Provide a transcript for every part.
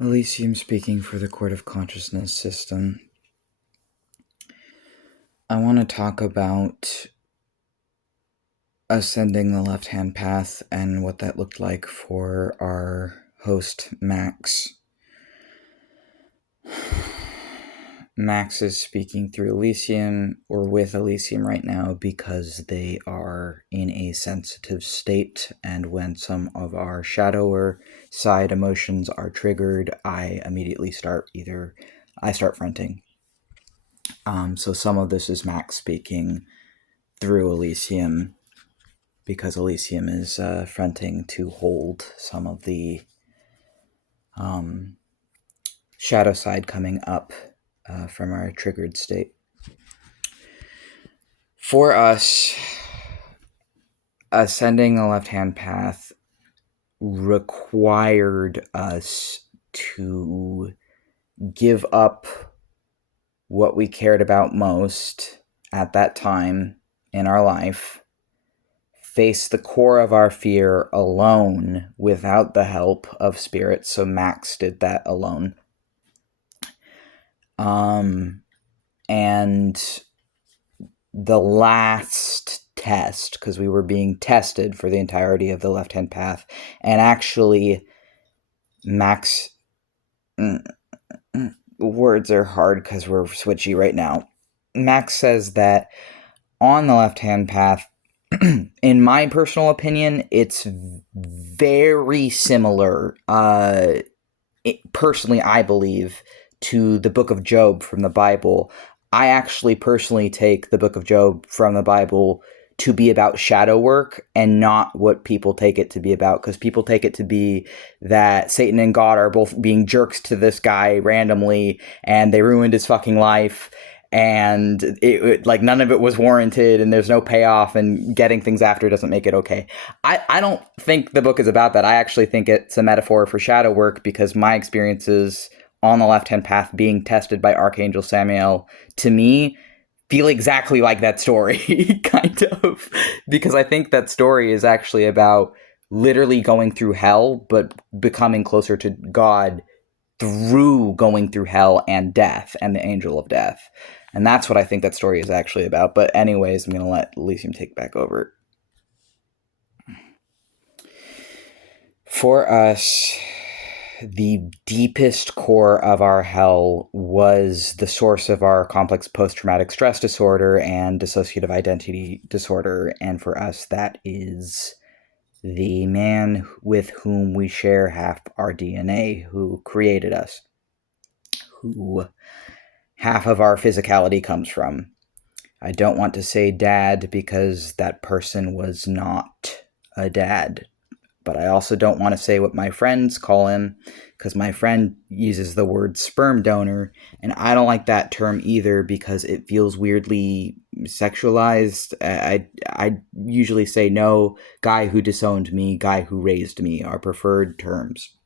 Elysium speaking for the Court of Consciousness system. I want to talk about ascending the left-hand path and what that looked like for our host, Max. Max is speaking through Elysium, or with Elysium right now, because they are in a sensitive state, and when some of our shadower side emotions are triggered, I immediately start fronting. So some of this is Max speaking through Elysium, because Elysium is fronting to hold some of the shadow side coming up from our triggered state. For us, ascending the left-hand path required us to give up what we cared about most at that time in our life, face the core of our fear alone without the help of spirits. So Max did that alone. And the last test, because we were being tested for the entirety of the left-hand path, and actually Max, words are hard because we're switchy right now. Max says that on the left-hand path, in my personal opinion, it's very similar, personally, I believe, to the book of Job from the Bible. I actually personally take the book of Job from the Bible to be about shadow work and not what people take it to be about, because people take it to be that Satan and God are both being jerks to this guy randomly and they ruined his fucking life, and it like none of it was warranted and there's no payoff, and getting things after doesn't make it okay. I don't think the book is about that. I actually think it's a metaphor for shadow work, because my experiences on the left-hand path being tested by Archangel Samael, to me, feel exactly like that story, kind of, because I think that story is actually about literally going through hell, but becoming closer to God through going through hell and death and the angel of death. And that's what I think that story is actually about. But anyways, I'm going to let Elysium take back over. For us, the deepest core of our hell was the source of our complex post-traumatic stress disorder and dissociative identity disorder. And for us, that is the man with whom we share half our DNA, who created us, who half of our physicality comes from. I don't want to say dad because that person was not a dad. But I also don't want to say what my friends call him, because my friend uses the word sperm donor, and I don't like that term either because it feels weirdly sexualized. I usually say no, guy who disowned me, guy who raised me are preferred terms.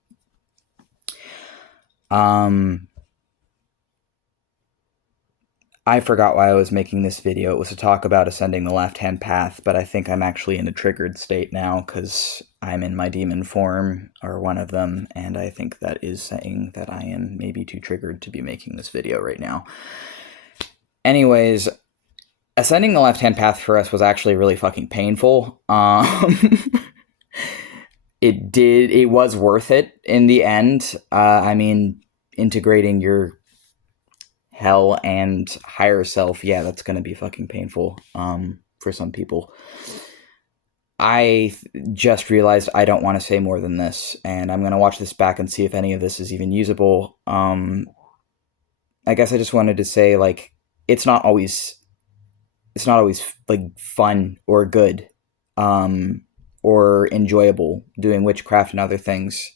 I forgot why I was making this video. It was to talk about ascending the left-hand path, but I think I'm actually in a triggered state now because I'm in my demon form, or one of them, and I think that is saying that I am maybe too triggered to be making this video right now. Anyways, ascending the left-hand path for us was actually really fucking painful. It was worth it in the end. I mean, integrating your hell and higher self, yeah, that's going to be fucking painful for some people. I just realized I don't want to say more than this, and I'm going to watch this back and see if any of this is even usable. I guess I just wanted to say, like, it's not always like fun or good or enjoyable doing witchcraft and other things.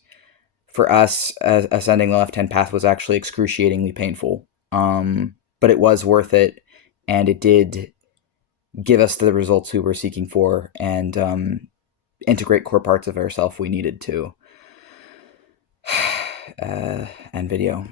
For us, ascending the left-hand path was actually excruciatingly painful. But it was worth it, and it did give us the results we were seeking for, and integrate core parts of ourself we needed to. End video.